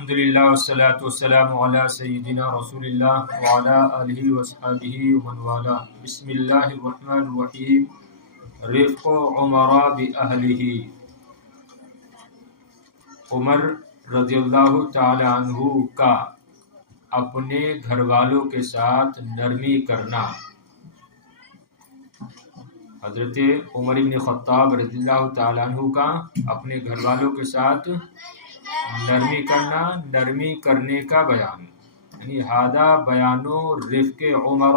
الحمدللہ والصلاة والسلام علی سیدنا رسول اللہ وعلی آلہ وصحبہ ومن والہ۔ بسم اللہ الرحمن الرحیم۔ رفق عمر بأہلہ، عمر رضی اللہ تعالی عنہ کا اپنے گھر والوں کے ساتھ نرمی کرنا۔ حضرت عمر بن خطاب رضی اللہ تعالی عنہ کا اپنے گھر والوں کے ساتھ نرمی کرنا، نرمی کرنے کا بیان، یعنی ہادہ بیان رفق عمر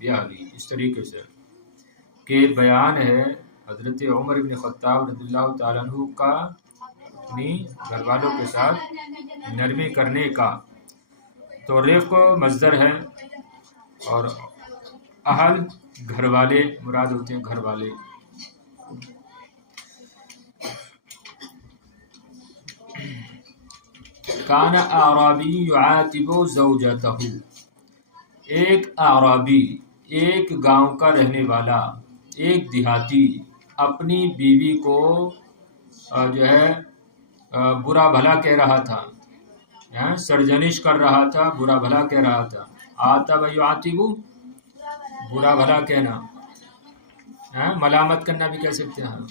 بأہلہ، اس طریقے سے کہ بیان ہے حضرت عمر بن خطاب رضی اللہ تعالیٰ عنہ کا اپنی گھر والوں کے ساتھ نرمی کرنے کا۔ تو رفق مصدر ہے اور اہل گھر والے مراد ہوتے ہیں، گھر والے۔ کان اعرابی یعاتب زوجتہ، ایک اعرابی، ایک گاؤں کا رہنے والا، ایک دیہاتی اپنی بیوی کو جو ہے برا بھلا کہہ رہا تھا، سرزنش کر رہا تھا، برا بھلا کہہ رہا تھا۔ عاتب یعاتب، برا بھلا کہنا، ملامت کرنا بھی کہہ سکتے ہیں،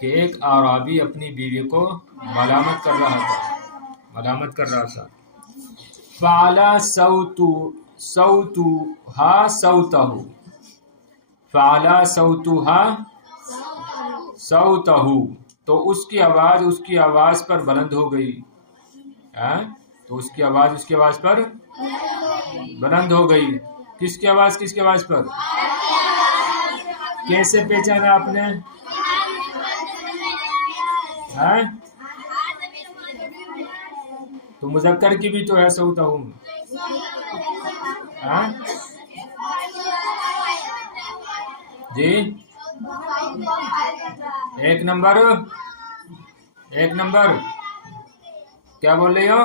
کہ ایک اعرابی اپنی بیوی کو ملامت کر رہا تھا، ملامت کر رہا تھا۔ فعلا صوتها صوتہ، فعلا صوتہ، تو اس کی آواز پر بلند ہو گئی، تو اس کی آواز پر بلند ہو گئی۔ کس کی آواز پر؟ کیسے پہچانا آپ نے؟ تو مذکر کی بھی تو ہے صوتہ، جی ایک نمبر کیا بول رہی ہو؟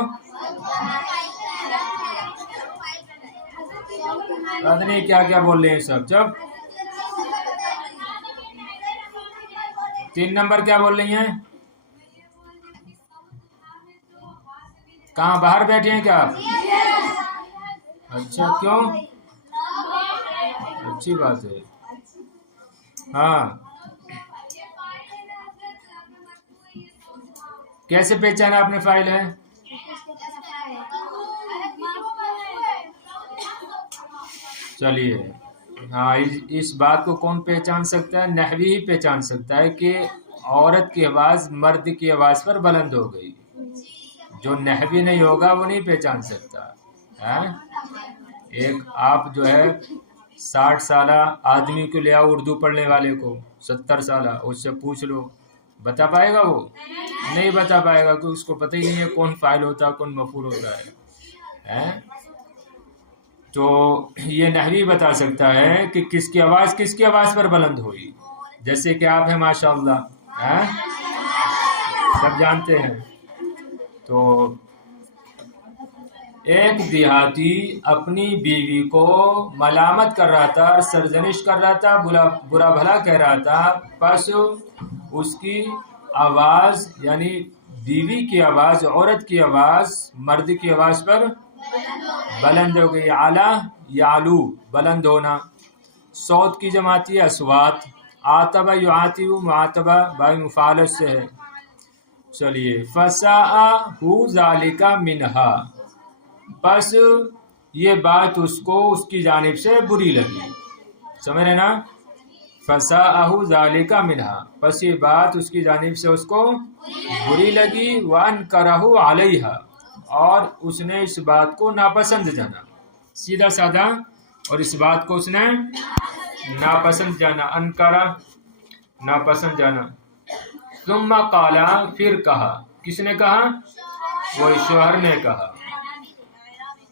پتہ نہیں کیا بول رہے ہیں سب، جب 3 نمبر کیا بول رہی ہیں؟ کہاں باہر بیٹھے ہیں کیا؟ اچھا، کیوں؟ اچھی بات ہے، ہاں۔ کیسے پہچانا آپ نے فاعل ہے؟ چلیے، ہاں، اس بات کو کون پہچان سکتا ہے؟ نحوی ہی پہچان سکتا ہے کہ عورت کی آواز مرد کی آواز پر بلند ہو گئی۔ جو نحوی نہیں ہوگا وہ نہیں پہچان سکتا۔ ایک آپ جو ہے 60 سالہ آدمی کو لے آؤ، اردو پڑھنے والے کو 70 سالہ، اس سے پوچھ لو، بتا پائے گا؟ وہ نہیں بتا پائے گا، کہ اس کو پتہ ہی نہیں ہے کون فاعل ہوتا ہے کون مفعول ہوتا ہے۔ تو یہ نحوی بتا سکتا ہے کہ کس کی آواز پر بلند ہوئی، جیسے کہ آپ ہیں ماشاءاللہ، سب جانتے ہیں۔ تو ایک دیہاتی اپنی بیوی کو ملامت کر رہا تھا، سرزنش کر رہا تھا، برا بھلا کہہ رہا تھا، پس اس کی آواز، یعنی بیوی کی آواز، عورت کی آواز مرد کی آواز پر بلند ہو گئی۔ اعلیٰ یعلو، بلند ہونا، صوت کی جماعتی اصوات۔ عاتب یعاتب، معاتبہ باب مفعول سے ہے۔ چلیے، فساءہ ذالک منہا، بس یہ بات اس کو اس کی جانب سے بری لگی، سمجھ رہے نا؟ فساءہ ذالک منہا، بس یہ بات اس کی جانب سے اس کو بری لگی۔ وانکرہ علیہا، اور اس نے اس بات کو ناپسند جانا، سیدھا سادہ، اور اس بات کو اس نے ناپسند جانا، انکرہ ناپسند جانا۔ ثم قال، پھر کہا، کس نے کہا؟ وہ شوہر نے کہا،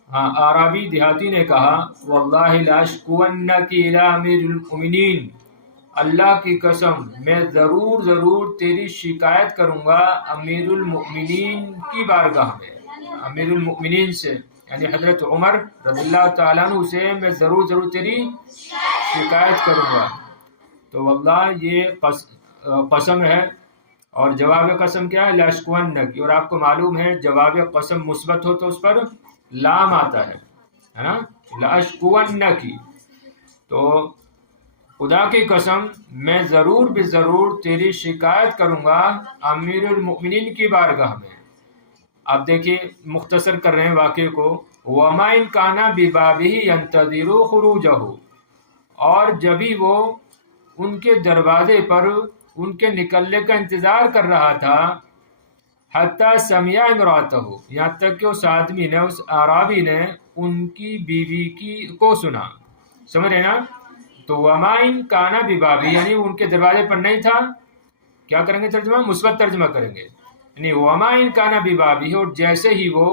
ہاں، اعرابی دیہاتی نے کہا، واللہ لاشکونک الی امیر المؤمنین، اللہ کی قسم میں ضرور تیری شکایت کروں گا امیر المؤمنین کی بارگاہ میں، امیر المؤمنین سے، یعنی حضرت عمر رضی اللہ تعالیٰ عنہ سے میں ضرور تیری شکایت کروں گا۔ تو واللہ یہ قسم ہے اور جواب قسم کیا ہے؟ لاشکونک. اور آپ کو معلوم ہے جواب قسم مثبت ہو تو اس پر لام آتا ہے نا، لاشکونک. تو خدا کی قسم میں ضرور بے ضرور تیری شکایت کروں گا امیر المؤمنین کی بارگاہ میں. اب دیکھیے مختصر کر رہے ہیں واقعے کو. وما ان کانا ببابہ ینتظر خروجہ، اور جبھی وہ ان کے دروازے پر ان کے نکلنے کا انتظار کر رہا تھا، حتیٰ سمع امراتہ، یہاں تک کہ اس آدمی نے، اس اعرابی نے ان کی بیوی کو سنا. سمجھ رہے نا؟ تو وما ان کانا ببابہ یعنی ان کے دروازے پر نہیں تھا. کیا کریں گے ترجمہ؟ مثبت ترجمہ کریں گے. یعنی وما ان کانا ببابہ، اور جیسے ہی وہ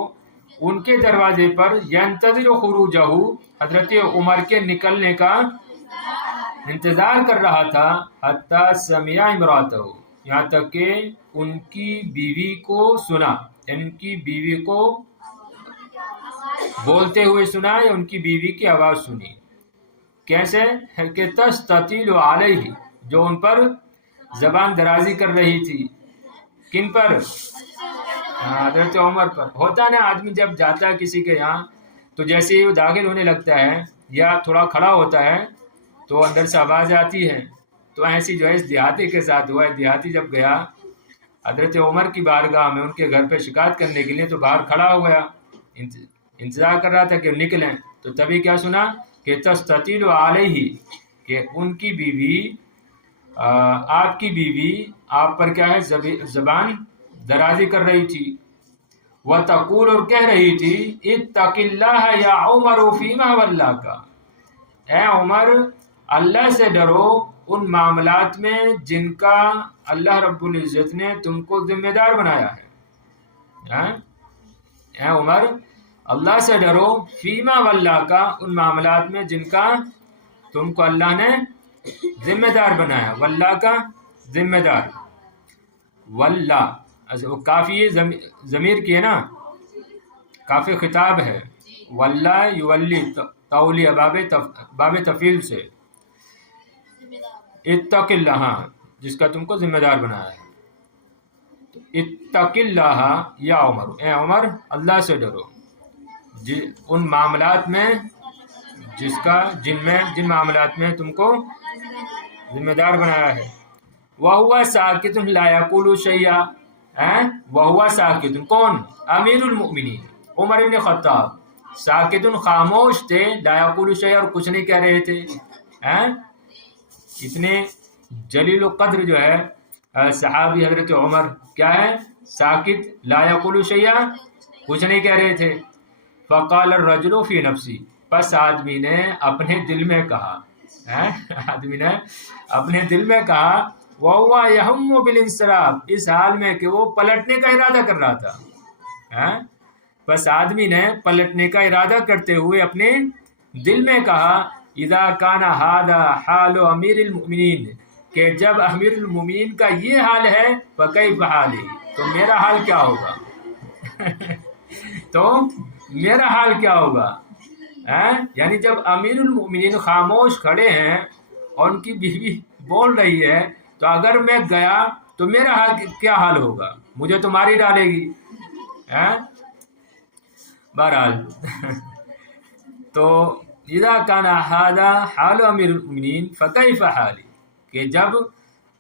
ان کے دروازے پر ینتظر خروجہ، حضرت عمر کے نکلنے کا انتظار کر رہا تھا، حتیٰ سمع امراتہ، یہاں تک کہ ان کی بیوی کو سنا، ان کی بیوی کو بولتے ہوئے سنا یا ان کی بیوی کی آواز سنی. کیسے کہ تستطیل علیہ، جو ان پر زبان درازی کر رہی تھی. کن پر؟ حضرت عمر پر. ہوتا نا آدمی جب جاتا ہے کسی کے یہاں تو جیسے ہی وہ داخل ہونے لگتا ہے یا تھوڑا کھڑا ہوتا ہے تو اندر سے آواز آتی ہے. تو ایسی جو ہے اس دیہاتی کے ساتھ ہوا ہے. دیہاتی جب گیا حضرت عمر کی بارگاہ میں ان کے گھر پہ شکایت کرنے کے لیے تو باہر کھڑا ہو گیا، انتظار کر رہا تھا کہ نکلیں. تو تبھی کیا سنا کہ تستطیل علیہ، کہ ان کی بیوی، آپ کی بیوی آپ پر کیا ہے زبان درازی کر رہی تھی. وتقول، اور کہہ رہی تھی، اتق اللہ یا عمر فیما ولاک، اے عمر اللہ سے ڈرو ان معاملات میں جن کا اللہ رب العزت نے تم کو ذمہ دار بنایا ہے. اے عمر اللہ سے ڈرو، فیما ولاک، ان معاملات میں جن کا تم کو اللہ نے ذمہ دار بنایا. واللہ کا ذمہ دار، واللہ کافی ضمیر کی ہے نا، کافی خطاب ہے. واللہ یولی تولیہ باب تفعیل سے. اتق اللہ، جس کا تم کو ذمہ دار بنایا ہے. اتق اللہ یا عمر، اے عمر اللہ سے ڈرو ان معاملات میں جن معاملات میں تم کو ذمہ دار بنایا ہے. وَهُوَ سَاكِتٌ لَا يَقُولُ شَيْئًا، وَهُوَ سَاكِتٌ، کون؟ امیر المؤمنین عمر بن خطاب. ساکتن خاموش تھے، لا یقول شیئا، اور کچھ نہیں کہہ رہے تھے. اتنے جلیل القدر جو ہے صحابی حضرت عمر، کیا ہے؟ ساکت، لا یقول شیئا، کچھ نہیں کہہ رہے تھے. فقال الرجل فی نفسی، پس آدمی نے اپنے دل میں کہا، آدمی نے اپنے دل میں کہا، وَهُوَ يَهُمُّ بِالْانصِرَافِ، اس حال میں کہ وہ پلٹنے کا ارادہ کر رہا تھا. بس آدمی نے پلٹنے کا ارادہ کرتے ہوئے اپنے دل میں کہا، اذا کان ھذا حال امیر المؤمنین، کہ جب امیر المؤمنین کا یہ حال ہے، فکیف حالی، تو میرا حال کیا ہوگا؟ تو میرا حال کیا ہوگا؟ یعنی جب امیر المؤمنین خاموش کھڑے ہیں اور ان کی بیوی بول رہی ہے، تو اگر میں گیا تو میرا حال کیا حال ہوگا؟ مجھے تو ماری ڈالے گی. بہرحال تو اذا کان ھذا حال امیر المؤمنین فکیف حالی، کہ جب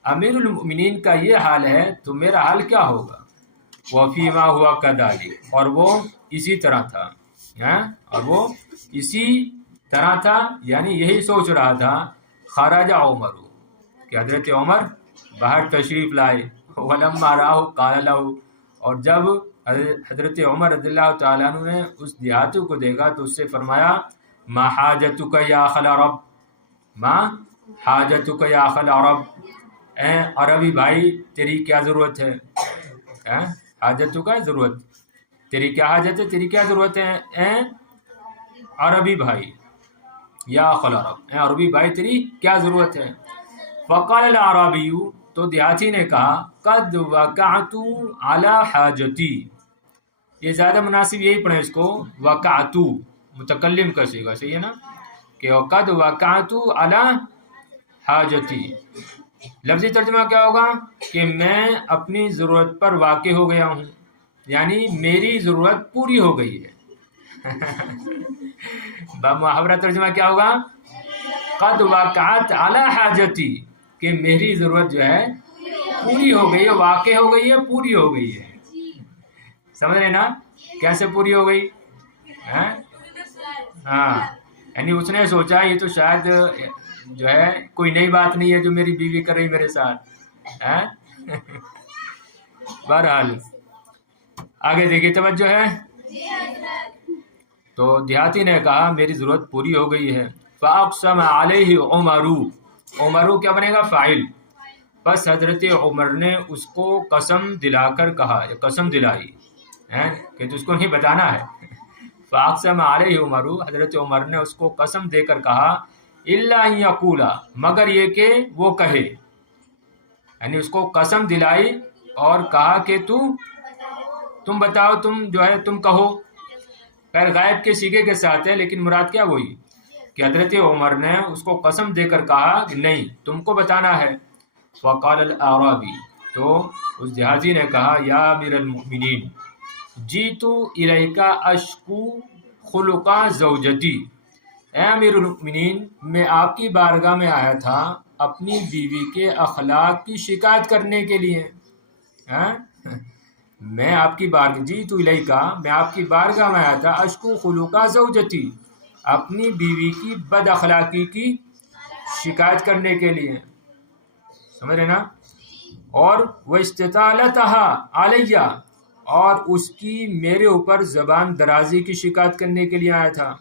امیر المؤمنین کا یہ حال ہے تو میرا حال کیا ہوگا؟ وفیما ہوا کذالک، اور وہ اسی طرح تھا، اور وہ اسی طرح تھا، یعنی یہی سوچ رہا تھا. خرج عمر، کہ حضرت عمر باہر تشریف لائے. ولما راہ قال له، اور جب حضرت عمر رضی اللہ تعالیٰ عنہ نے اس دیہاتو کو دیکھا تو اس سے فرمایا، ما حاجتک یا اخ العرب، ما حاجتک یا اخ العرب، اے عربی بھائی تیری کیا ضرورت ہے؟ حاجتک کا ضرورت، تیری کیا حاجت ہے، تیری کیا ضرورت ہے اے عربی بھائی، یا اخ العرب، اے عربی بھائی تیری کیا ضرورت ہے؟ فقال الاعرابی، تو دیہاتی نے کہا، قد وقعت علی حاجتی، یہ زیادہ مناسب یہی پڑھیں اس کو، وقعت متکلم کا صیغہ، صحیح ہے نا، کہ قد وقعت علی حاجتی، لفظی ترجمہ کیا ہوگا کہ میں اپنی ضرورت پر واقع ہو گیا ہوں، یعنی میری ضرورت پوری ہو گئی ہے۔ محاورہ ترجمہ کیا ہوگا؟ قد وقعت علی حاجتی، کہ میری ضرورت جو ہے پوری ہو گئی ہے، واقع ہو گئی ہے، پوری ہو گئی ہے۔ سمجھ رہے نا کیسے پوری ہو گئی؟ ہاں، یعنی اس نے سوچا یہ تو شاید جو ہے کوئی نئی بات نہیں ہے جو میری بیوی کر رہی میرے ساتھ۔ بہرحال آگے دیکھیے، توجہ ہے۔ تو دیہاتی نے کہا میری ضرورت پوری ہو گئی ہے۔ فاقسم علیہ عمر، عمر کیا بنے گا؟ فاعل۔ پس حضرت عمر نے اس کو قسم دلا کر کہا، قسم دلائی کہ تجھ کو نہیں بتانا ہے۔ فاقسم علیہ عمر، حضرت عمر نے اس کو قسم دے کر کہا، الا ان یقولا، مگر یہ کہ وہ کہے، یعنی اس کو قسم دلائی اور کہا کہ تم بتاؤ، تم جو ہے تم کہو۔ خیر غائب کے صیغے کے ساتھ ہے، لیکن مراد کیا وہی کہ حضرت عمر نے اس کو قسم دے کر کہا کہ نہیں تم کو بتانا ہے۔ وقال الاعرابی، تو اس دیہاتی نے کہا، یا امیر المؤمنین جیتو الیکا اشکو خلقا زوجتی، اے امیر المؤمنین میں آپ کی بارگاہ میں آیا تھا اپنی بیوی کے اخلاق کی شکایت کرنے کے لیے۔ میں آپ کی بارگاہ، جیتو الیکا، میں آپ کی بارگاہ میں آیا تھا اشکو خلقا زوجتی، اپنی بیوی کی بد اخلاقی کی شکایت کرنے کے لیے۔ سمجھ رہے نا؟ اور وہ استطالتہا علیہ، اور اس کی میرے اوپر زبان درازی کی شکایت کرنے کے لیے آیا تھا۔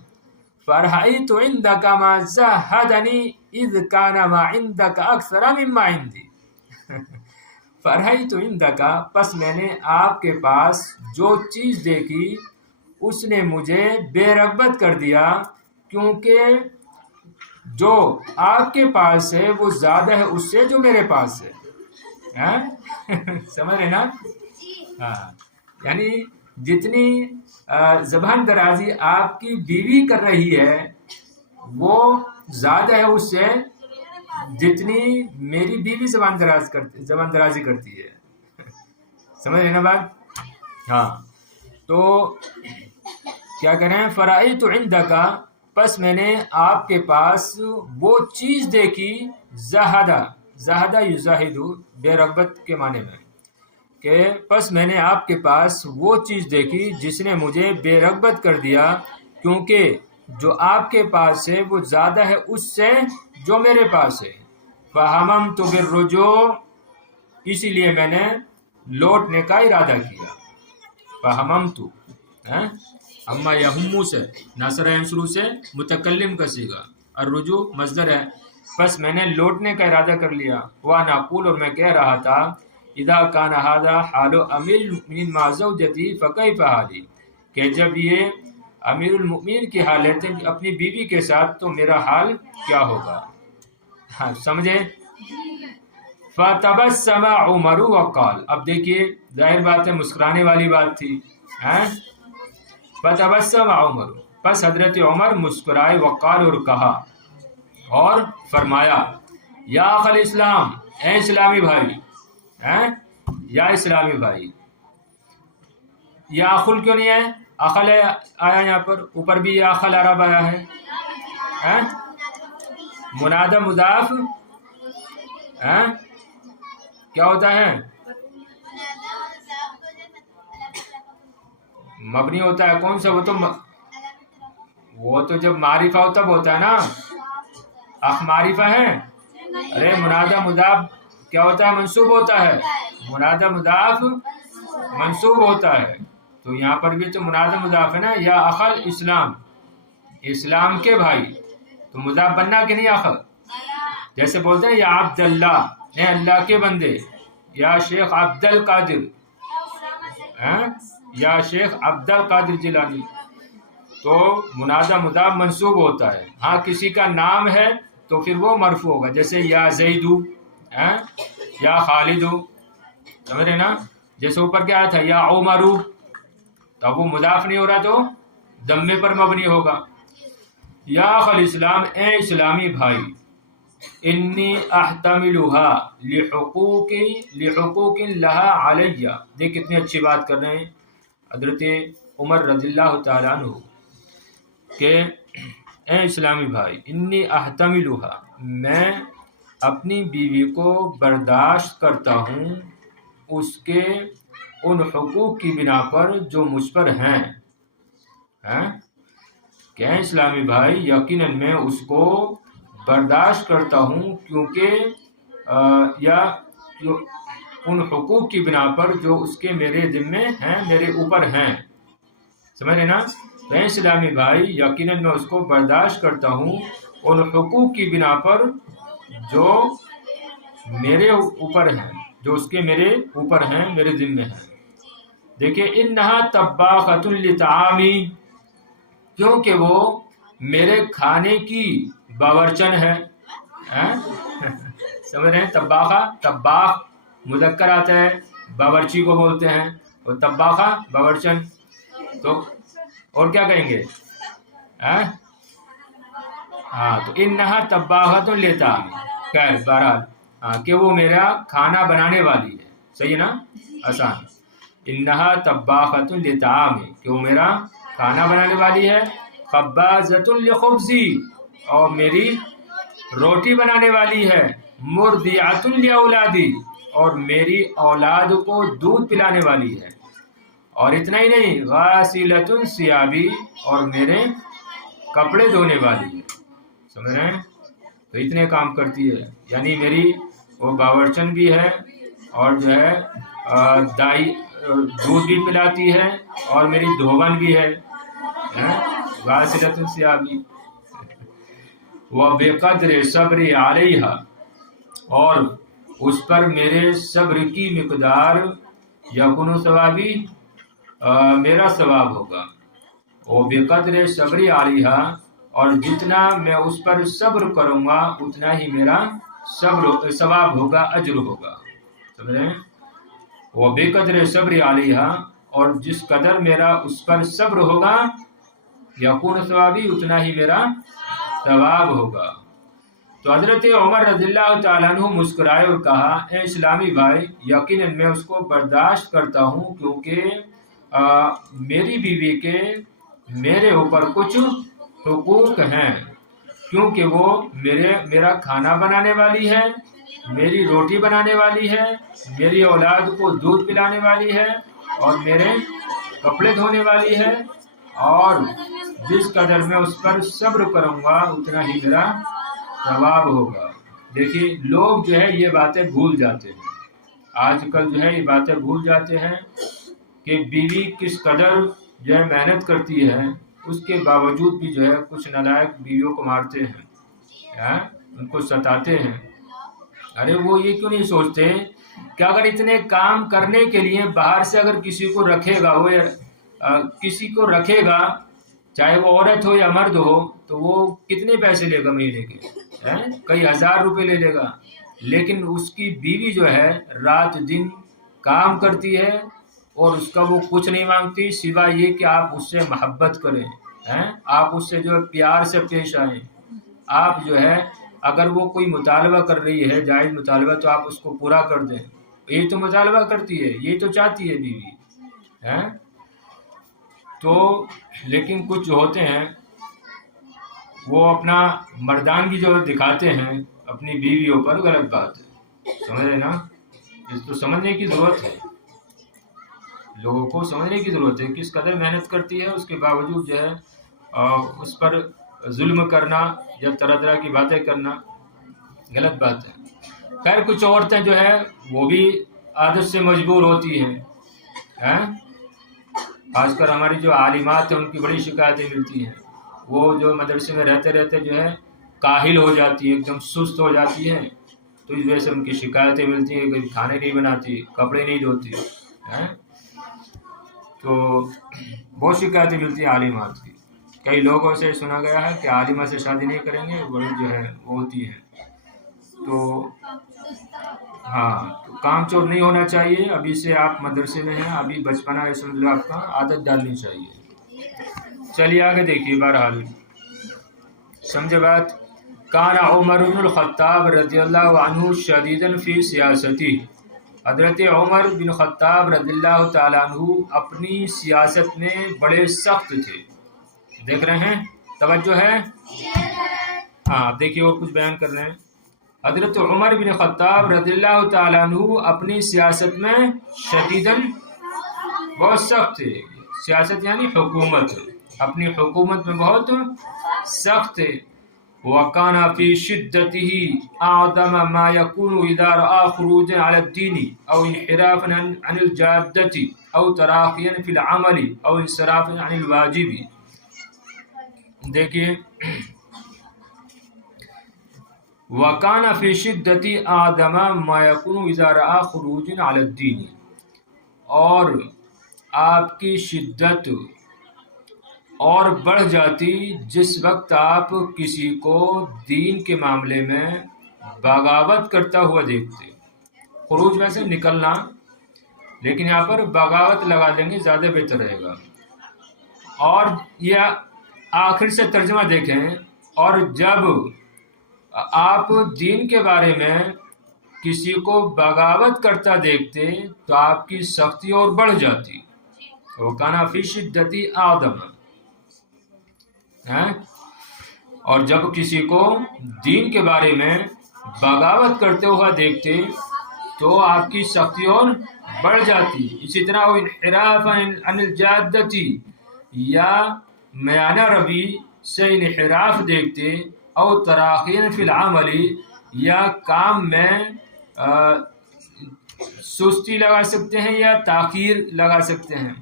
فرحیت عندک ما زہدنی اذ کان ما عندک اکثر مما عندی، فرحیت عندک، پس میں نے آپ کے پاس جو چیز دیکھی اس نے مجھے بے رغبت کر دیا، کیونکہ جو آپ کے پاس ہے وہ زیادہ ہے اس سے جو میرے پاس ہے۔ سمجھ رہے نا؟ ہاں، یعنی جتنی زبان درازی آپ کی بیوی کر رہی ہے وہ زیادہ ہے اس سے جتنی میری بیوی زبان درازی کرتی ہے۔ سمجھ رہے نا بات؟ ہاں، تو کیا کریں؟ فرائیت عندک، پس میں نے آپ کے پاس وہ چیز دیکھی، زہدہ یزاہد بے رغبت کے معنی میں، کہ پس میں نے آپ کے پاس وہ چیز دیکھی جس نے مجھے بے رغبت کر دیا، کیونکہ جو آپ کے پاس ہے وہ زیادہ ہے اس سے جو میرے پاس ہے۔ فہممت بالرجوع، اسی لیے میں نے لوٹنے کا ارادہ کیا۔ فہممت، اما یہمو سے، ناصر ینصرو سے متکلم کا صیغہ، الرجوع مصدر ہے۔ پس میں نے لوٹنے کا ارادہ کر لیا۔ وانا اقول، اور میں کہہ رہا تھا، اذا کان ھذا حال امیر المؤمنین مع زوجتی فکیف حالی، کہ جب یہ امیر المؤمنین کی حالت ہے اپنی بیوی کے ساتھ تو میرا حال کیا ہوگا۔ ہاں سمجھے؟ فتبسم عمر وقال، اب دیکھیے ظاہر بات ہے مسکرانے والی بات تھی۔ فتبسم عمر، پس حضرت عمر مسکرائے، وقال، اور کہا اور فرمایا، یا اخ الاسلام، اے اسلامی بھائی، یا اسلامی بھائی، یا اخل کیوں نہیں ہے؟ اخل آیا یہاں پر، اوپر بھی یا اخل عرب آیا ہے۔ منادى مضاف کیا ہوتا ہے؟ مبنی ہوتا ہے۔ کون سا؟ وہ تو جب معرفہ ہو تب ہوتا ہے نا، اخ معرفہ ہے۔ ارے منادى مضاف کیا ہوتا ہے؟ منصوب ہوتا ہے۔ منادى مضاف منصوب ہوتا ہے، تو یہاں پر بھی تو منادى مضاف ہے نا، یا اخل اسلام، اسلام کے بھائی، تو مضاف بننا کہ نہیں اخل؟ جیسے بولتے ہیں یا عبد اللہ، اے اللہ کے بندے، یا شیخ عبد القادر، یا شیخ عبد القادر جیلانی، تو منادى مضاف منصوب ہوتا ہے۔ ہاں کسی کا نام ہے تو پھر وہ مرفوع ہوگا، جیسے یا زیدو، یا خالدو، سمجھ رہے نا؟ جیسے اوپر کیا تھا یا عمرو، تو اب وہ مضاف نہیں ہو رہا تو ضمے پر مبنی ہوگا۔ یا اخل اسلام، اے اسلامی بھائی، انی احتملها لحقوق لها علیہ. دیکھ کتنی اچھی بات کر رہے ہیں حضرت عمر رضی اللہ تعالیٰ عنہ کہ اے اسلامی بھائی، انی احتملها، میں اپنی بیوی کو برداشت کرتا ہوں اس کے ان حقوق کی بنا پر جو مجھ پر ہیں. کہ اسلامی بھائی یقیناً میں اس کو برداشت کرتا ہوں کیونکہ ان حقوق کی بنا پر جو اس کے میرے ذمے ہیں، میرے اوپر ہیں. سمجھ رہے نا؟ میں اسلامی بھائی یقیناً میں اس کو برداشت کرتا ہوں ان حقوق کی بنا پر جو میرے اوپر ہیں، جو اس کے میرے اوپر ہیں، میرے ذمے ہیں. دیکھیں انہا طباخۃ لطعامی، کیونکہ وہ میرے کھانے کی باورچن ہے. سمجھ رہے ہیں؟ طباخ مذکر آتا ہے، باورچی کو بولتے ہیں، اور طباخہ باورچن. تو اور کیا کہیں گے؟ ہاں، تو انہا طباخۃ لطعامی، خیر بہرحال کہ وہ میرا کھانا بنانے والی ہے. صحیح ہے نا؟ آسان. انہا طباخۃ لطعامی، کہ وہ میرا کھانا بنانے والی ہے. خبازۃ لخبزی، اور میری روٹی بنانے والی ہے. مرضعۃ لاولادی، اور میری اولاد کو دودھ پلانے والی ہے. اور اتنا ہی نہیں، غاسلۃ ثیابی، اور میرے کپڑے دھونے والی ہے. سمجھ رہے ہیں؟ تو اتنے کام کرتی ہے، یعنی میری وہ باورچن بھی ہے، اور جو ہے دودھ بھی پلاتی ہے، اور میری دھوبن بھی ہے. غاسلۃ ثیابی. وبقدر صبری علیہ، اور اس پر میرے صبر کی مقدار یکون ثوابی، میرا ثواب ہوگا. وبقدر صبری علیہ، اور جتنا میں اس پر صبر کروں گا اتنا ہی میرا ثواب ہوگا، اجر ہوگا. سمجھ رہے ہیں؟ وبقدر صبری علیہ، اور جس قدر میرا اس پر صبر ہوگا، یکون ثوابی، اتنا ہی میرا ثواب ہوگا. تو حضرت عمر رضی اللہ تعالیٰ عنہ مسکرائے اور کہا اے اسلامی بھائی یقیناً میں اس کو برداشت کرتا ہوں کیونکہ میری بیوی کے میرے اوپر کچھ حقوق ہیں، کیونکہ وہ میرا کھانا بنانے والی ہے، میری روٹی بنانے والی ہے، میری اولاد کو دودھ پلانے والی ہے، اور میرے کپڑے دھونے والی ہے. اور جس قدر میں اس پر صبر کروں گا اتنا ہی میرا ثواب ہوگا. دیکھیے لوگ جو ہے یہ باتیں بھول جاتے ہیں، آج کل جو ہے یہ باتیں بھول جاتے ہیں کہ بیوی کس قدر جو ہے محنت کرتی ہے، اس کے باوجود بھی جو ہے کچھ نالائق بیویوں کو مارتے ہیں، ان کو ستاتے ہیں. ارے وہ یہ کیوں نہیں سوچتے کہ اگر اتنے کام کرنے کے لیے باہر سے اگر کسی کو رکھے گا چاہے وہ عورت ہو یا مرد ہو، تو وہ کتنے پیسے لے گا مہینے کے؟ کئی ہزار روپے لے لے گا. لیکن اس کی بیوی جو ہے رات دن کام کرتی ہے، اور اس کا وہ کچھ نہیں مانگتی سوائے یہ کہ آپ اس سے محبت کریں، آپ اس سے جو ہے پیار سے پیش آئیں. آپ جو ہے اگر وہ کوئی مطالبہ کر رہی ہے جائز مطالبہ، تو آپ اس کو پورا کر دیں. یہی تو مطالبہ کرتی ہے، یہی تو چاہتی ہے بیوی. تو لیکن کچھ جو ہوتے ہیں وہ اپنا مردانگی جو دکھاتے ہیں اپنی بیویوں پر، غلط بات ہے. سمجھ رہے نا؟ اس کو سمجھنے کی ضرورت ہے، لوگوں کو سمجھنے کی ضرورت ہے کس قدر محنت کرتی ہے، اس کے باوجود جو ہے اس پر ظلم کرنا یا طرح طرح کی باتیں کرنا غلط بات ہے. خیر کچھ عورتیں جو ہے وہ بھی عادت سے مجبور ہوتی ہیں. خاص کر ہماری جو عالمات ہیں ان کی بڑی شکایتیں ملتی ہیں. وہ جو مدرسے میں رہتے رہتے جو ہے کاہل ہو جاتی ہے، ایک دم سست ہو جاتی ہے، تو اس وجہ سے ان کی شکایتیں ملتی ہیں کہ کھانے نہیں بناتی، کپڑے نہیں دھوتی. تو بہت شکایتیں ملتی ہیں عالمات کی. کئی لوگوں سے سنا گیا ہے کہ عالمہ سے شادی نہیں کریں گے، وہ جو ہے وہ ہوتی ہیں. تو ہاں، تو کام چور نہیں ہونا چاہیے. ابھی سے آپ مدرسے میں ہیں، ابھی بچپنا ہے سمجھ لو، آپ کا عادت ڈالنی چاہیے. چلیے آگے دیکھیے. بہرحال سمجھے بات؟ کان عمر بن الخطاب رضی اللہ عنہ شدیداً فی سیاستی، حضرت عمر بن خطاب رضی اللہ تعالیٰ عنہ اپنی سیاست میں بڑے سخت تھے. دیکھ رہے ہیں؟ توجہ ہے؟ ہاں دیکھیے اور کچھ بیان کر رہے ہیں. حضرت عمر بن خطاب رضی اللہ تعالیٰ عنہ اپنی سیاست میں شدیداً بہت سخت تھے. سیاست یعنی حکومت، اپنی حکومت میں بہت سخت تھے. وَكَانَ فِي شِدَّتِهِ أَعْظَمَ مَا يَكُونُ إِذَا رَأَى خُرُوجًا عَلَى الدِّينِ أَوْ انْحِرَافًا عَنِ الْجَادَّةِ أَوْ تَرَاخِيًا فِي الْعَمَلِ أَوْ انْصِرَافًا عَنِ الْوَاجِبِ. دیکھیے وَكَانَ فِي شِدَّتِهِ أَعْظَمَ مَا يَكُونُ إِذَا رَأَى خُرُوجًا عَلَى الدِّينِ، اور آپ کی شدت اور بڑھ جاتی جس وقت آپ کسی کو دین کے معاملے میں بغاوت کرتا ہوا دیکھتے. خروج ویسے نکلنا، لیکن یہاں پر بغاوت لگا دیں گے زیادہ بہتر رہے گا. اور یہ آخر سے ترجمہ دیکھیں، اور جب آپ دین کے بارے میں کسی کو بغاوت کرتا دیکھتے تو آپ کی سختی اور بڑھ جاتی. وَكَانَ فِي شِدَّتِهِ أَعْظَمَ، اور جب کسی کو دین کے بارے میں بغاوت کرتے ہوا دیکھتے تو آپ کی سختی اور بڑھ جاتی. اسی طرح وہ انحراف عن الجادتی، یا میانہ روی سے انحراف دیکھتے، او تراخین فی العمل، یا کام میں سستی لگا سکتے ہیں یا تاخیر لگا سکتے ہیں.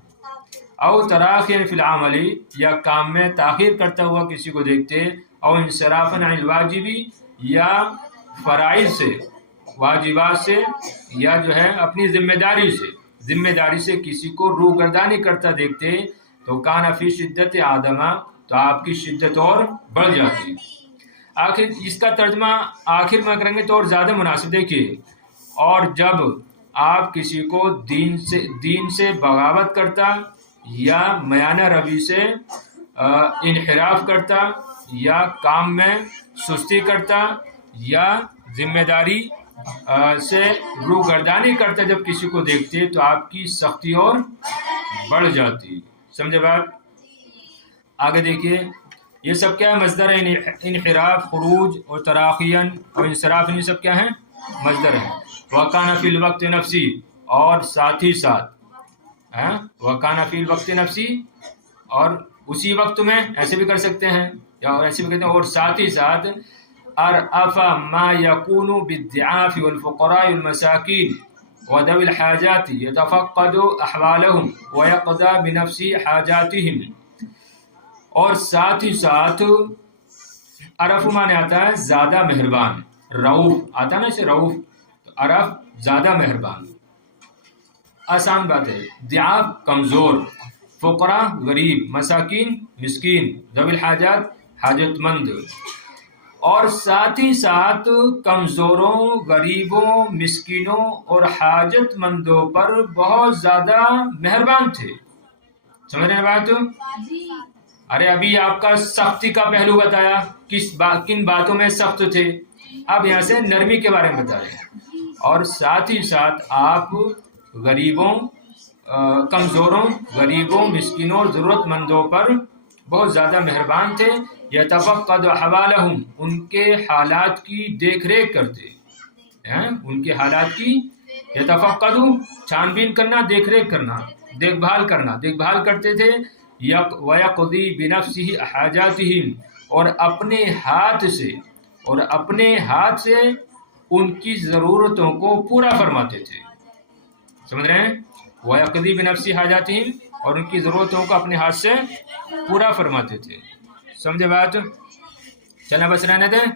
او تراخین فی العمل، یا کام میں تاخیر کرتا ہوا کسی کو دیکھتے. او انصرافا عن الواجب، یا فرائض سے، واجبات سے، یا جو ہے اپنی ذمہ داری سے کسی کو روگردانی کرتا دیکھتے تو کان فی شدت آدم، تو آپ کی شدت اور بڑھ جاتی. آخر اس کا ترجمہ آخر میں کریں گے تو اور زیادہ مناسب. دیکھیے، اور جب آپ کسی کو دین سے بغاوت کرتا، یا میانہ روی سے انحراف کرتا، یا کام میں سستی کرتا، یا ذمہ داری سے روگردانی کرتا جب کسی کو دیکھتے تو آپ کی سختی اور بڑھ جاتی. سمجھے بات؟ آگے دیکھیے، یہ سب کیا ہے؟ مصدر ہے. انحراف، خروج اور تراخین اور انصراف، یہ سب کیا ہیں؟ مصدر ہیں. وَكَانَ فِي الْوَقْتِ نَفْسِ، اور ساتھ ہی ساتھ وَكَانَ فِي الْوَقْتِ نَفْسِ، اور اسی وقت میں، ایسے بھی کر سکتے ہیں، یا ایسے بھی کہتے ہیں، اور ساتھ ہی ساتھ ارأف ما يكون بالضعاف والفقراء والمساكين وذوي الحاجات يتفقد احوالهم ويقضى بنفسه حاجاتهم. اور ساتھ ہی ساتھ عرف مانے آتا ہے زیادہ مہربان، رؤوف آتا ہے نا اسے، رؤوف، تو عرف زیادہ مہربان، آسان بات ہے. ضعاف کمزور، فقراء غریب، مساکین مسکین، ذوی الحاجات حاجت مند. اور ساتھ ہی ساتھ کمزوروں، غریبوں، مسکینوں اور حاجت مندوں پر بہت زیادہ مہربان تھے. سمجھ رہے ہیں بات؟ ارے ابھی آپ کا سختی کا پہلو بتایا، کن باتوں میں سخت تھے، اب یہاں سے نرمی کے بارے میں بتا رہے ہیں. اور ساتھ ہی ساتھ آپ غریبوں، کمزوروں، غریبوں، مسکینوں اور ضرورت مندوں پر بہت زیادہ مہربان تھے. یتفقد احوالہم، ان کے حالات کی دیکھ ریکھ کرتے، ان کے حالات کی، یتفقد چھان بین کرنا، دیکھ ریکھ کرنا، دیکھ بھال کرتے تھے. وَيَقْضِي بِنَفْسِهِ حَاجَاتِهِمْ، اور اپنے ہاتھ سے ان کی ضرورتوں کو پورا فرماتے تھے. سمجھ رہے ہیں؟ وَيَقْضِي بِنَفْسِهِ حَاجَاتِهِمْ، اور ان کی ضرورتوں کو اپنے ہاتھ سے پورا فرماتے تھے. سمجھے بات؟ چلنا بس رہنے دیں.